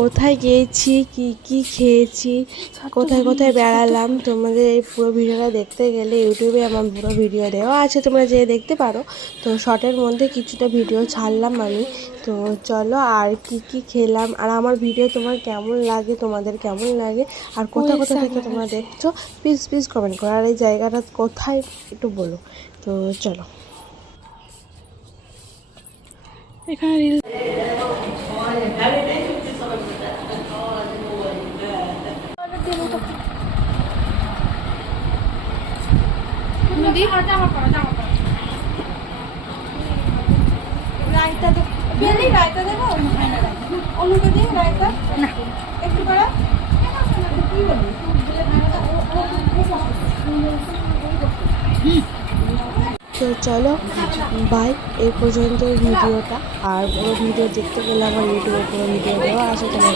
কোথায় গিয়েছি, কি কি খেয়েছি, কোথায় কোথায় বেড়ালাম, তোমাদের এই পুরো ভিডিওটা দেখতে গেলে ইউটিউবে আমার পুরো ভিডিও দেওয়া আছে, তোমরা যেয়ে দেখতে পারো। তো শর্টের মধ্যে কিছুটা ভিডিও ছাড়লাম আমি। তো চলো, আর কি কি খেলাম, আর আমার ভিডিও তোমার কেমন লাগে, তোমাদের কেমন লাগে, আর কোথা কোথা থেকে তোমরা দেখছো, প্লিজ প্লিজ কমেন্ট করো। আর এই জায়গাটা কোথায় একটু বলো। তো চলো, এখানে রিল রায়তা দেবো অনুকে দিন রায়তা একটু করে কি বলি। তো চলো, বাই। এই পর্যন্ত ভিডিওটা। আর পুরো ভিডিও দেখতে গেলে আমার ইউটিউবে পুরো ভিডিও দেওয়া আছে, তোমার